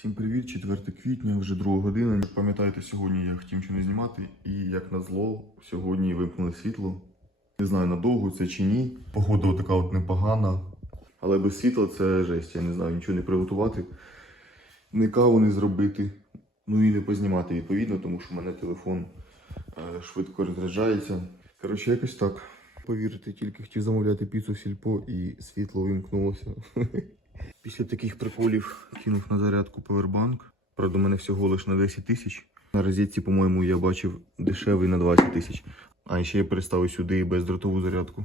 Всім привіт, 4 квітня, вже 2 година. Пам'ятаєте, сьогодні я хотів нічого не знімати, і як назло, сьогодні вимкнули світло. Не знаю, надовго це чи ні. Погода така от непогана, але без світла це жесть. Я не знаю, нічого не приготувати, ні каву не зробити, ну і не познімати відповідно, тому що в мене телефон е, швидко розряджається. Коротше, якось так. Повірте, тільки хотів замовляти піцу в сільпо і світло вимкнулося. Після таких приколів кинув на зарядку повербанк. Правда, у мене всього лише на 10 тисяч. На розетці, по-моєму, я бачив дешевий на 20 тисяч. А ще я переставив сюди і бездротову зарядку.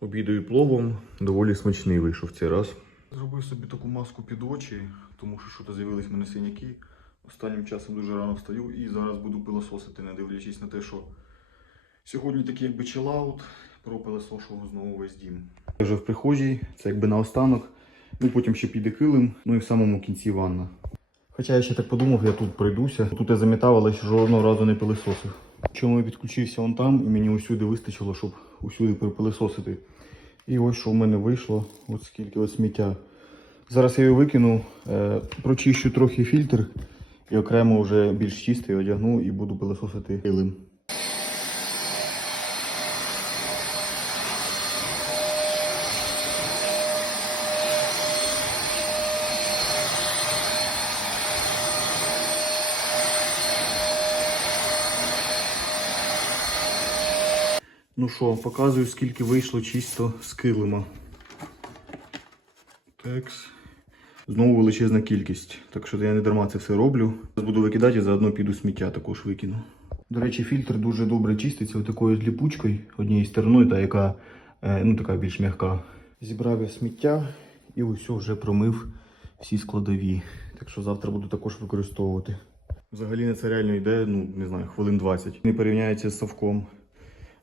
Обідаю пловом, доволі смачний вийшов цей раз. Зробив собі таку маску під очі, тому що що-то з'явились в мене синяки. Останнім часом дуже рано встаю і зараз буду пилососити, не дивлячись на те, що сьогодні такий якби чилаут, пропилосошу знову весь дім. Я вже в прихожій, це якби наостанок. Ну, потім ще піде килим, ну і в самому кінці ванна. Хоча я ще так подумав, я тут пройдуся. Тут я замітав, але жодного разу не пилисосив. Чому я підключився он там, і мені усюди вистачило, щоб усюди припилисосити. І ось що в мене вийшло, от скільки от сміття. Зараз я його викину, е, прочищу трохи фільтр і окремо вже більш чистий одягну і буду пилисосити килим. Ну що, показую, скільки вийшло чисто з килима. Текс. Знову величезна кількість. Так що я не дарма це все роблю. Зараз буду викидати і заодно піду сміття також викину. До речі, фільтр дуже добре чиститься отакою ліпучкою однією стороною, та яка е, ну, така більш м'яка. Зібрав я сміття і ось вже промив всі складові. Так що завтра буду також використовувати. Взагалі на це реально йде, ну не знаю, хвилин 20. Не порівняється з совком.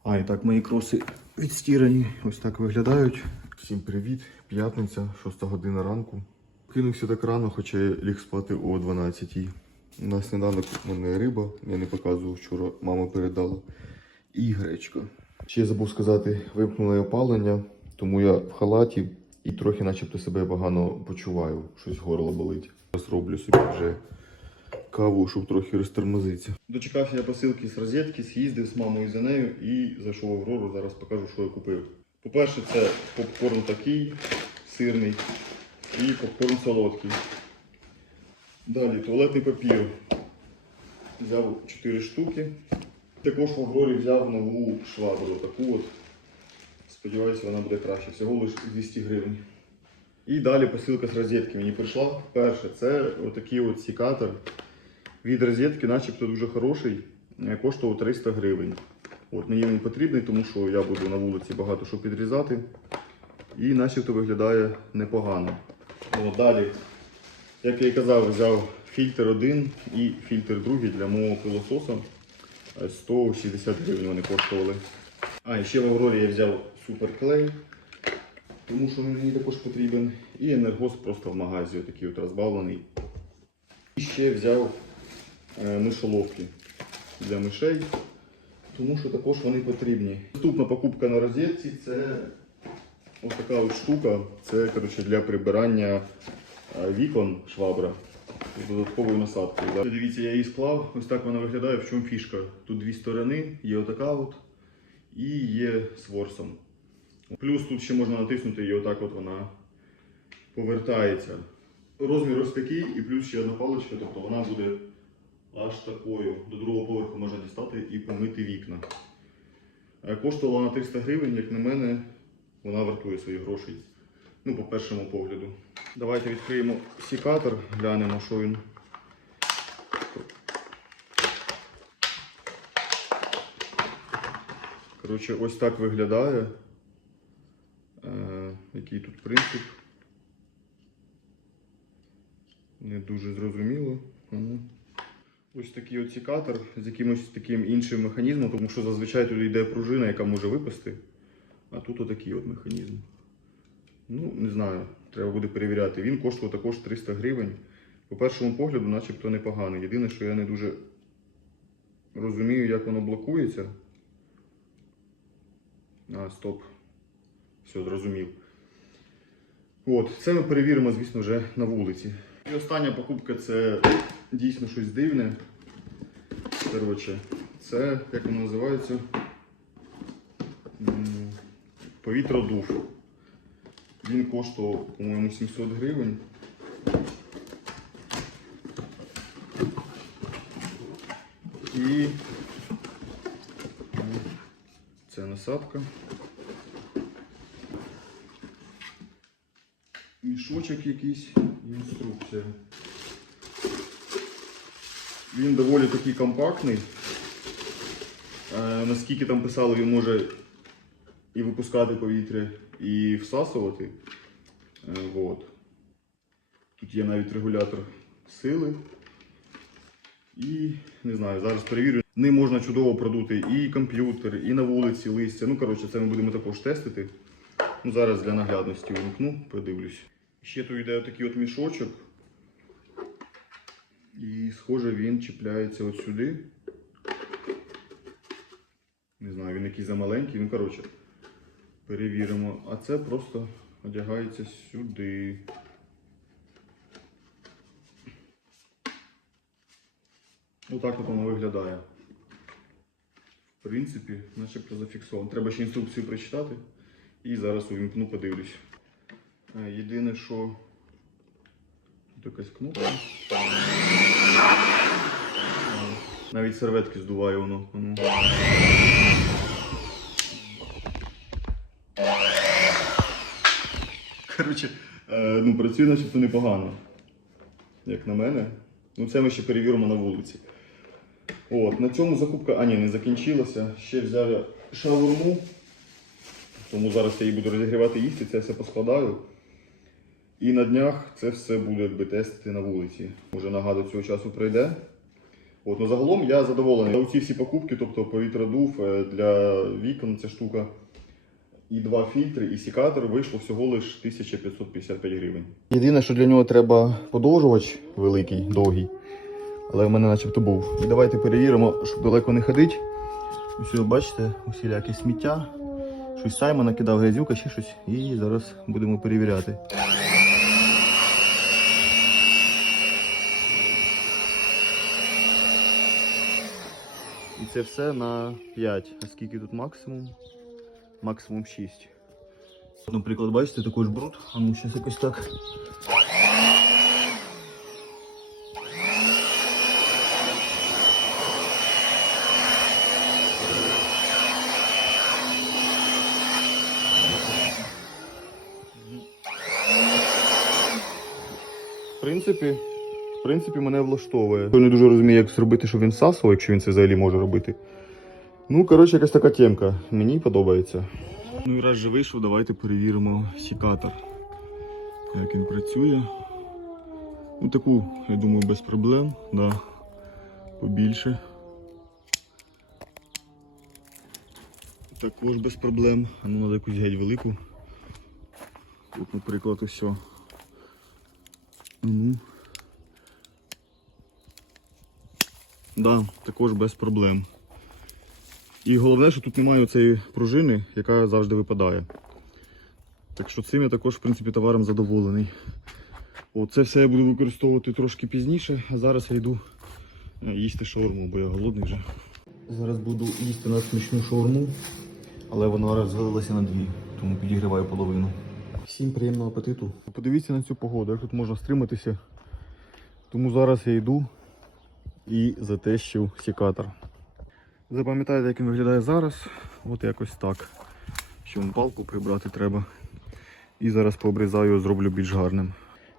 А, і так, мої кроси відстірані. Ось так виглядають. Всім привіт. П'ятниця, 6 година ранку. Кинувся так рано, хоча я ліг спати о 12 -й. На сніданок у мене риба, я не показував вчора, мама передала. І гречка. Ще забув сказати, вимкнули опалення, тому я в халаті і трохи начебто себе погано почуваю. Щось горло болить. Зараз собі вже каву, щоб трохи розтормозитися. Дочекався я посилки з розетки, з'їздив з мамою за нею і зайшов в Аврору. Зараз покажу, що я купив. По-перше, це попкорн такий сирний і попкорн солодкий. Далі туалетний папір. Взяв 4 штуки. Також в Аврорі взяв нову швабру. Таку от. Сподіваюся, вона буде краще. Всього лише 200 гривень. І далі посилка з розетки мені прийшла. Перше, це отакий от секатор від розетки, начебто дуже хороший, е, коштував 300 гривень. От Мені він потрібний, тому що я буду на вулиці багато що підрізати. І начебто виглядає непогано. О, далі, як я і казав, взяв фільтр один і фільтр другий для мого пилососа. Е, 160 гривень вони коштували. А, і ще в Аврорі я взяв суперклей, тому що він мені також потрібен. І енергос просто в магазі, отакий от розбавлений. І ще взяв е, мишоловки для мишей, тому що також вони потрібні. Наступна покупка на розетці це ось така от штука. Це коротше, для прибирання е, вікон швабра з додатковою насадкою. Да. Дивіться, я її склав. Ось так вона виглядає. В чому фішка? Тут дві сторони, є отака от і є з ворсом. Плюс тут ще можна натиснути і отак от вона повертається. Розмір ось такий, і плюс ще одна паличка, тобто вона буде аж такою. До другого поверху можна дістати і помити вікна. Е, Коштувала вона 300 гривень, як на мене, вона вартує свої гроші. Ну, по першому погляду. Давайте відкриємо секатор, глянемо, що він. Коротше, ось так виглядає. Е, який тут принцип. Не дуже зрозуміло. Ось такий секатор з якимось таким іншим механізмом, тому що зазвичай тут йде пружина, яка може випасти. А тут отакий от механізм. Ну, не знаю, треба буде перевіряти. Він коштував також 300 гривень. По першому погляду, начебто непоганий. Єдине, що я не дуже розумію, як воно блокується. А, стоп. Все, зрозумів. От, це ми перевіримо, звісно, вже на вулиці. І остання покупка це дійсно щось дивне. Коротше, це, як воно називається? Повітродув. Він коштував, по-моєму, 700 гривень. І це насадка. Мішочок якийсь і інструкція. Він доволі такий компактний. Е, наскільки там писали, він може і випускати повітря, і всасувати. Е. Тут є навіть регулятор сили. І не знаю, зараз перевірю. Ним можна чудово продути і комп'ютер, і на вулиці листя. Ну, коротше, це ми будемо також тестити. Ну, зараз для наглядності вимкну, подивлюсь. Ще тут йде отакий от мішочок. І схоже він чіпляється от сюди. Не знаю, він якийсь замаленький. Ну, коротше, перевіримо. А це просто одягається сюди. Отак от воно виглядає. В принципі, начебто зафіксовано. Треба ще інструкцію прочитати. І зараз увімкну, подивлюсь. Е, Єдине, що тут якась кнопка. Навіть серветки здуває воно. Воно. Коротше, е, ну, працює начебто непогано. Як на мене. Ну, це ми ще перевіримо на вулиці. От, на цьому закупка, а ні, не закінчилася. Ще взяв я шаурму. Тому зараз я її буду розігрівати їсти, це я все поскладаю. І на днях це все буду якби тестити на вулиці. Може нагадую цього часу пройде. От, ну загалом я задоволений. Оці всі покупки, тобто повітродув е, для вікон, ця штука, і два фільтри, і секатор вийшло всього лише 1555 гривень. Єдине, що для нього треба подовжувач великий, довгий. Але в мене начебто був. І давайте перевіримо, щоб далеко не ходити. Ось бачите, усіляке сміття. Щось Саймон накидав грязюка, ще щось. І зараз будемо перевіряти. І це все на 5. А скільки тут максимум? Максимум 6. Наприклад, бачите, також бруд. А ну щось якось так. В принципі, в принципі, мене влаштовує. Я не дуже розумію, як зробити, щоб він всасував, якщо він це взагалі може робити. Ну, коротше, якась така темка. Мені подобається. Ну і раз же вийшов, давайте перевіримо сікатор. Як він працює. Ну, таку, я думаю, без проблем. Да. Побільше. Також без проблем. Ну треба якусь геть велику. Тут, наприклад, ось. о. Да, також без проблем. І головне, що тут немає цієї пружини, яка завжди випадає. Так що цим я також, в принципі, товаром задоволений. О, це все я буду використовувати трошки пізніше, а зараз я йду е, їсти шаурму, бо я голодний вже. Зараз буду їсти на смачну шаурму, але вона розвалилася на дві, тому підігріваю половину. Всім приємного апетиту. Подивіться на цю погоду, як тут можна стриматися. Тому зараз я йду і затещу секатор. Запам'ятайте, як він виглядає зараз. От якось так. Вон палку прибрати треба. І зараз пообрізаю зроблю більш гарним.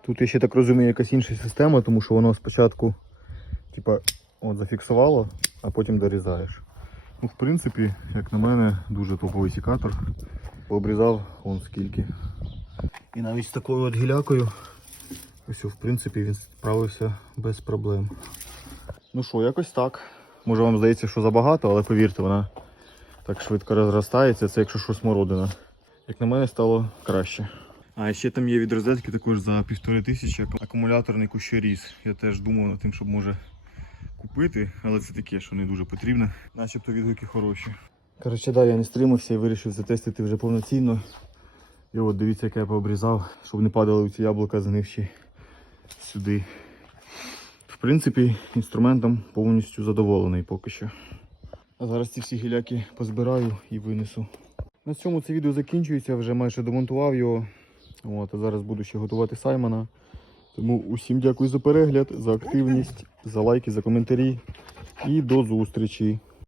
Тут я ще так розумію якась інша система, тому що воно спочатку типа, от, зафіксувало, а потім дорізаєш. Ну, в принципі, як на мене, дуже топовий секатор. Пообрізав вон скільки. І навіть з такою от гілякою, ось, в принципі, він справився без проблем. Ну що, якось так. Може вам здається, що забагато, але повірте, вона так швидко розростається. Це якщо що смородина. Як на мене, стало краще. А ще там є від розетки також за півтори тисячі акумуляторний кущоріз. Я теж думав над тим, щоб може купити, але це таке, що не дуже потрібно. Начебто відгуки хороші. Коротше, да, я не стримався і вирішив затестити вже повноцінно. І от дивіться, як я пообрізав, щоб не падали ці яблука згнивші. сюди. Принципі, інструментом повністю задоволений поки що. А зараз ці всі гіляки позбираю і винесу. На цьому це відео закінчується, вже майже домонтував його. От, а зараз буду ще готувати Саймона. Тому усім дякую за перегляд, за активність, за лайки, за коментарі. І до зустрічі.